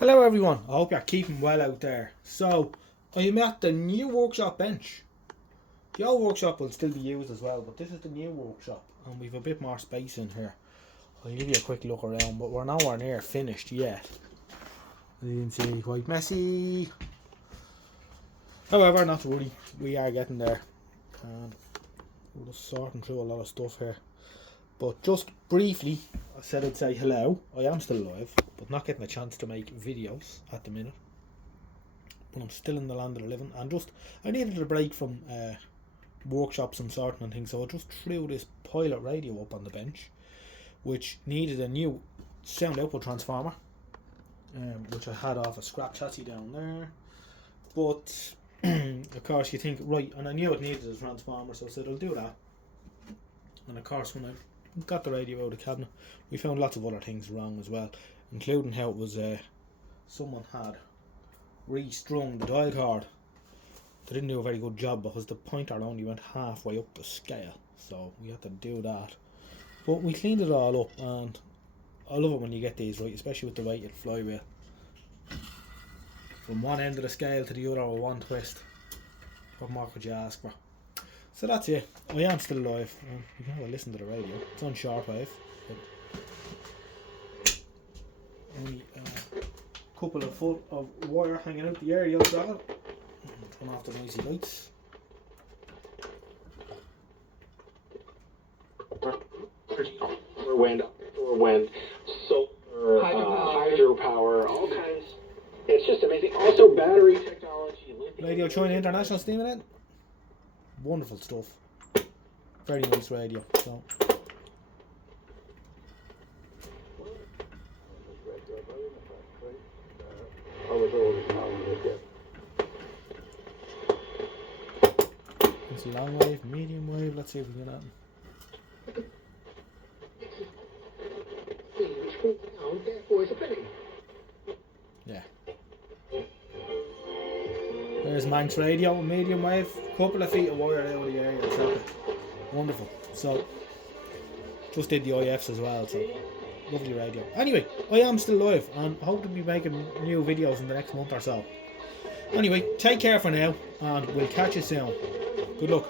Hello everyone, I hope you're keeping well out there. So, I'm at the new workshop bench. The old workshop will still be used as well, but this is the new workshop and we've a bit more space in here. I'll give you a quick look around, but we're nowhere near finished yet. As you can see, quite messy. However, not to worry, we are getting there. And we're just sorting through a lot of stuff here. But just briefly, I said I'd say hello. I am still alive, but not getting a chance to make videos at the minute. But I'm still in the land of the living, and I needed a break from workshops and sorting and things, so I just threw this pilot radio up on the bench, which needed a new sound output transformer, which I had off a scrap chassis down there. But of course you think, right, and I knew it needed a transformer, so I said I'll do that. And of course when I got the radio out of the cabinet, we found lots of other things wrong as well, including how it was someone had restrung the dial cord. They didn't do a very good job because the pointer only went halfway up the scale, so we had to do that. But we cleaned it all up, and I love it when you get these right, especially with the weighted flywheel. From one end of the scale to the other with one twist. What more could you ask for? So that's it. I am still alive. You can have a listen to the radio. It's on shortwave. Only a couple of foot of wire hanging out the aerial throttle. Turn off the noisy lights. Wind, solar, hydropower, all kinds. It's just amazing. Also, battery technology. Radio China International steaming it. Wonderful stuff. Very nice radio. So. It's long wave, medium wave. Let's see if we can get yeah. There's Manx radio, medium wave, couple of feet of wire out of the area. Wonderful. So, just did the IFs as well, so lovely radio. Anyway, I am still live and I hope to be making new videos in the next month or so. Anyway, take care for now and we'll catch you soon. Good luck.